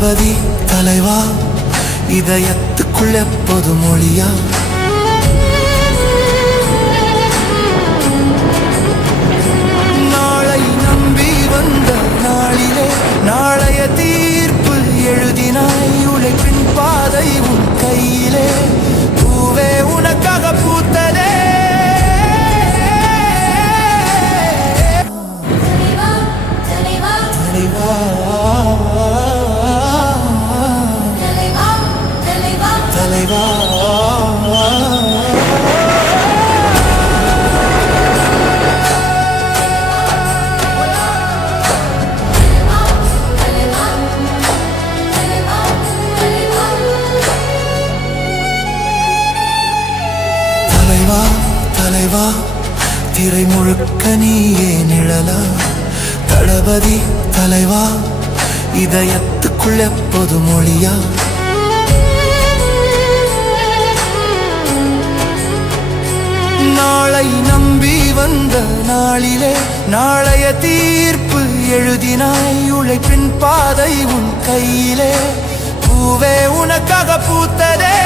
தளபதி தலைவா இதயத்துக்குள்ள பொது மொழியா நாளை நம்பி வந்த நாளிலே நாளைய தீர்ப்பு எழுதினாய் உழைப்பின் பாதை உன் கையிலே பூவே உனக்காக பூத்ததே தலைவா தலைவா திரை முழுக்க நீயே நிழலா தளபதி தலைவா இதயத்துக்குள்ள பொது மொழியா நாளை நம்பி வந்த நாளிலே நாளைய தீர்ப்பு எழுதினாய் உழைப்பின் பாதை உன் கையிலே பூவே உனக்காக பூத்ததே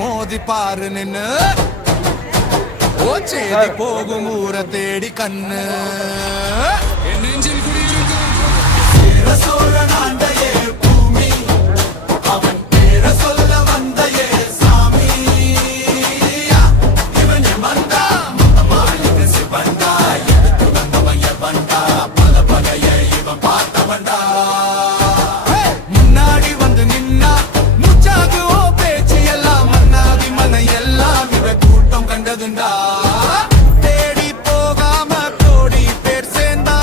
மோதி பாரு நின்னு ஓச்சேதி போகும் ஊர தேடி கண்ணு சோழனாண்டையே பூமி அவன் பேர சொல்ல வந்தையே சாமி இவன் வந்தா மாளிகை சிவந்தா எடுத்து வந்தவன் வந்தா பல பகைய இவன் பார்த்தவன்டா முன்னாடி வந்து நின்னா முச்சாகு தேடி போகாம கோடி பேர் சேர்ந்தா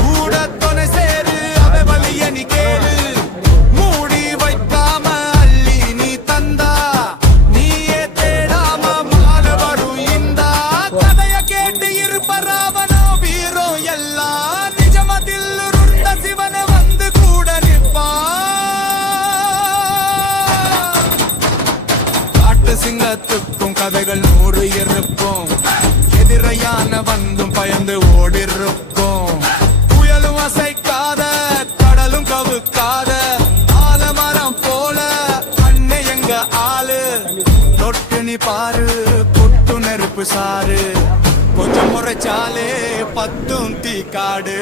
கூட துணை சேரு அவ வலிய நீ கேளு மூடி வைக்காம அள்ளி நீ தந்தா நீயே தேடாம மால வரும் இந்த கதைய கேட்டு இருப்பராவனோ வீரோ எல்லாம் நிஜமதில் உருண்ட சிவனை வந்து கூட நிற்பா காட்டு சிங்கத்துக்கும் கதைகள் 100 இருக்கும் எதிரையான வந்தும் பயந்து ஓடிருக்கும் புயலும் அசைக்காத கடலும் கவுக்காத ஆலமரம் போல அண்ணே எங்க ஆளு தொட்டு நீ பாரு புட்டு நெருப்பு சாரு கொஞ்சம் முறைச்சாலே பத்தும் தீக்காடு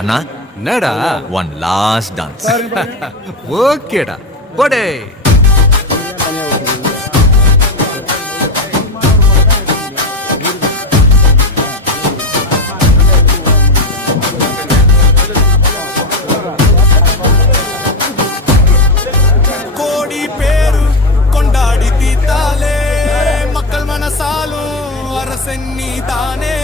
அண்ணா என்னடா ஒன் லாஸ்ட் டான்ஸ் ஓகேடா போடே கோடி பேரு கொண்டாடி தீத்தாலே மக்கள் மனசாலும் அரசன் நீ தானே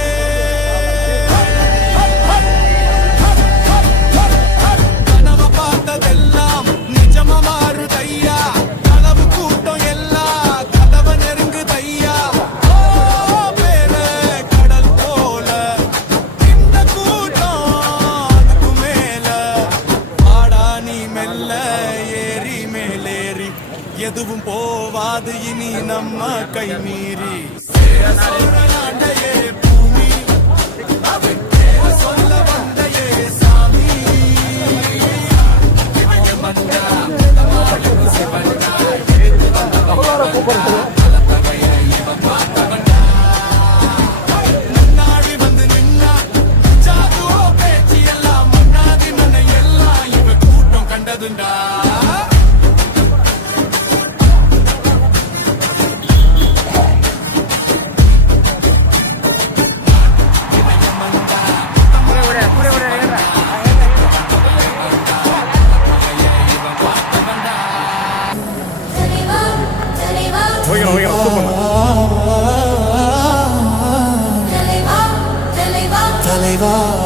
எதுவும் போவாது இனி நம்ம கை மீறி பூமி சொல்ல வந்தையே சாமி தலைவா